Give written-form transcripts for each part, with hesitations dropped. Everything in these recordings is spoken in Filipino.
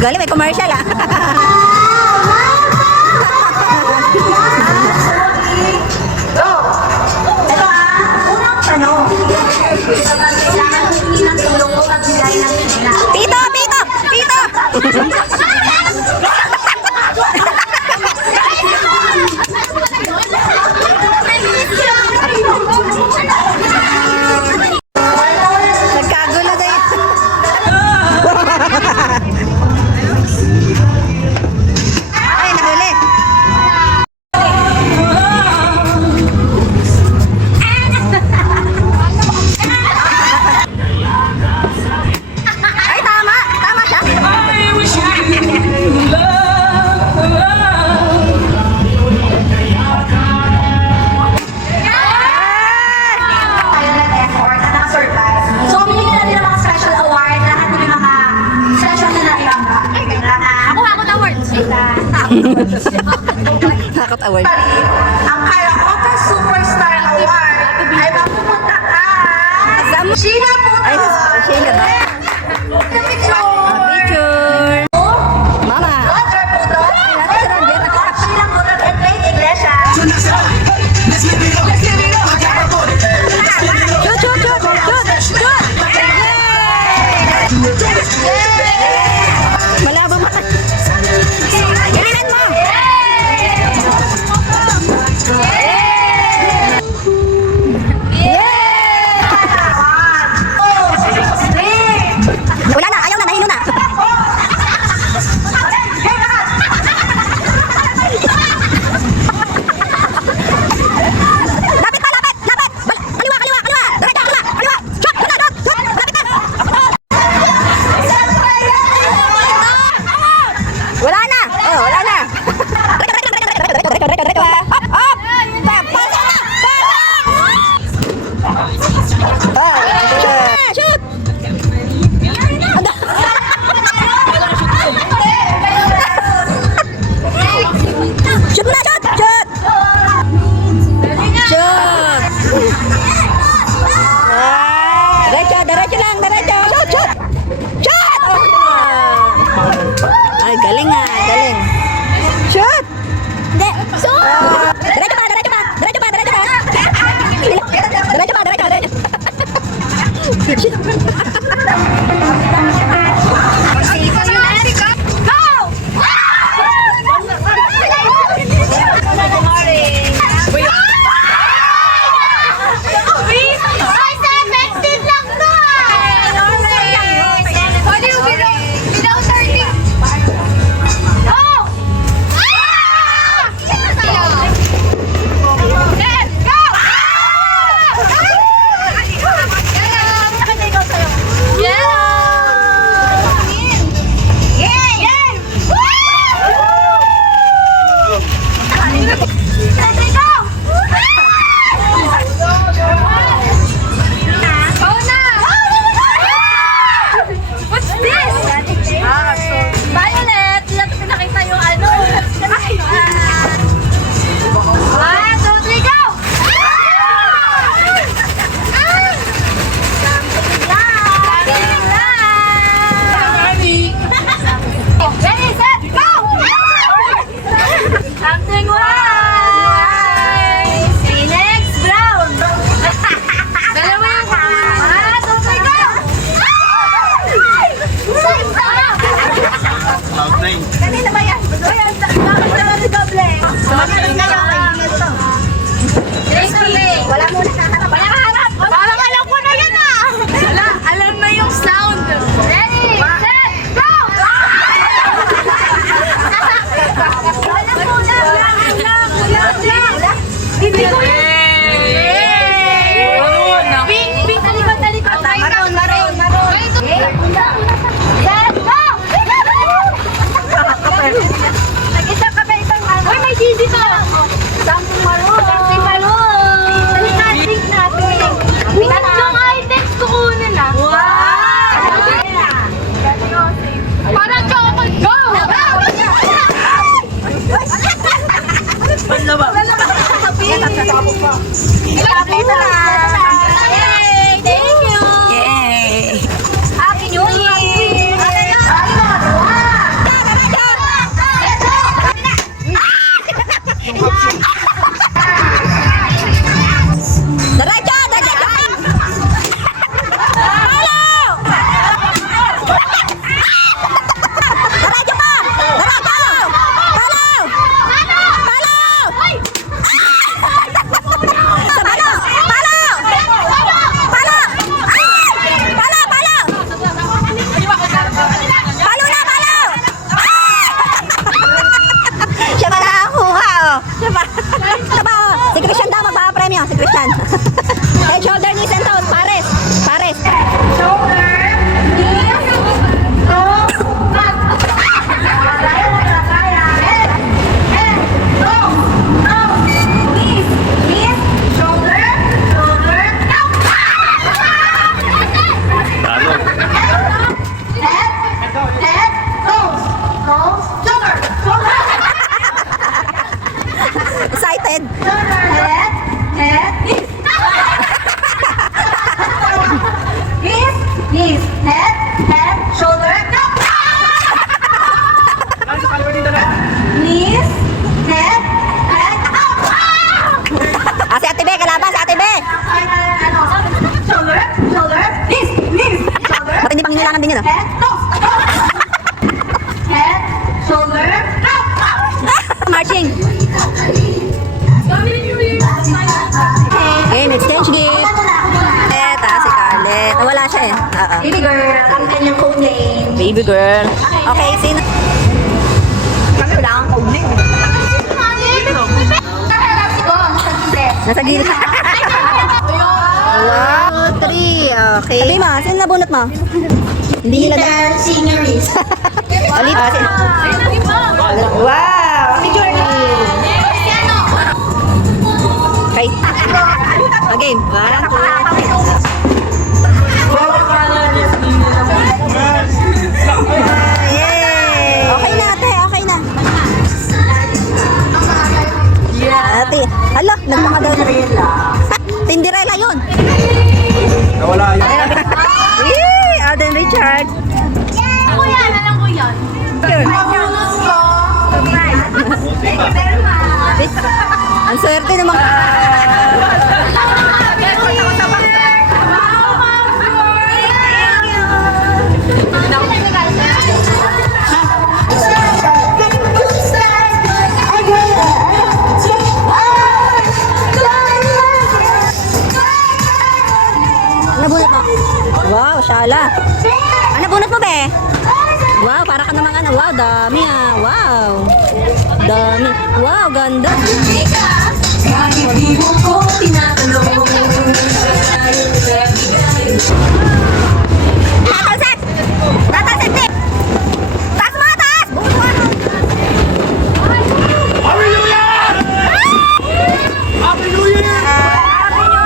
Galing, may commercial ah. Ito unang tanong. Kailangan humingi ng tulong o magbigay ng pera. Tito, tito, tito. Nagkagulo na yun. Ay, nahuli. Ay, tama. Tama siya. Tayo nag-effort at nakasurvive. So, binigyan natin ng mga special award lahat ng mga session na naibangga. Nakuha ko ng awards. Nakakot award. Ang Karaoke Superstar Award ay mapupunta kay Sheila Ay, Puto. Sheila ba? Picture. Mama. Roger Puto. Sheila Puto and Faith Iglesias. Shoot, shoot, shoot, shoot, shoot. Malabang mata. Galitin mo. Wala na, ayaw na, nahilo na. Lapit pa, lapit, lapit. Kaliwa, kaliwa, kaliwa. Diretso, kaliwa, kaliwa. Shoot, shoot, shoot, shoot. Lapit na. Wala na. Oh, wala na. Diretso, diretso, diretso. Up, up. Pasok na. Pasok. Shoot. Shoot mo na, shoot! Shoot! Shoot! Diretso, diretso lang, diretso! Shoot, shoot! Shoot! Ay, galing nga, galing. Shoot! Hindi, shoot! Diretso pa, diretso pa, diretso pa, diretso pa! Diretso pa, diretso, diretso! knees, head, shoulder, no! Knees, head, Ah, si Ate Be, kalaban, si Ate Be. shoulder, knees, shoulder, Ba't hindi pang inilangan din yun, ah? head, no! Head, shoulder, no! Marching. Game, exchange gift. Taas si Scarlett. Nawala siya eh. Oo. Baby girl, ang kanyang code name. Baby girl. Okay, sino? Kami wala kang code name. Nasa gilid. Wow, 3. Okay. Sabi mo, sino nabunot mo? Hindi nila na. Seniors. Ulit. Wow, si Jordan. Okay. Okay. 1, 2. Yay! Okay na, ate. Okay na. Ate. Hala, nagpakadaw na rin. Cinderella yun. Nawala yun. Yay! Alden Richard. Ako yan, alam ko yan. Ang swerte ng mga... Nabunot mo? Wow, Shala. Ano bunot mo, be? Wow, para ka namang ano. Wow, dami ah. Wow. Dami. Wow, ganda. Tatalsat! Tatalsat, be! Taas mo, taas! Bunot mo. Happy New Year! Happy New Year!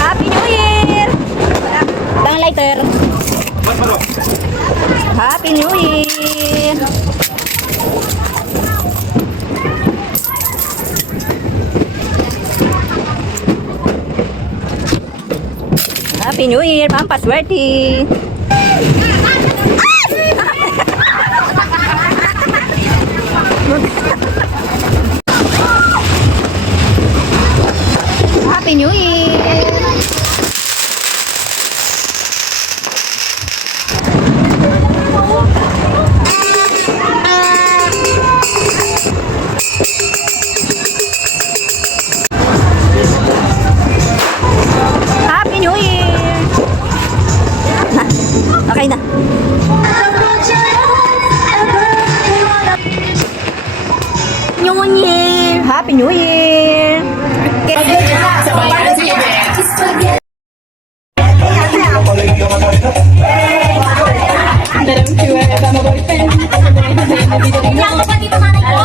Happy New Year! Dang lighter. Happy New Year! Happy New Year, pampaswerte! Happy New Year! Happy New Year! Okay na. New Year! Happy New Year! Ako pa dito manay ko.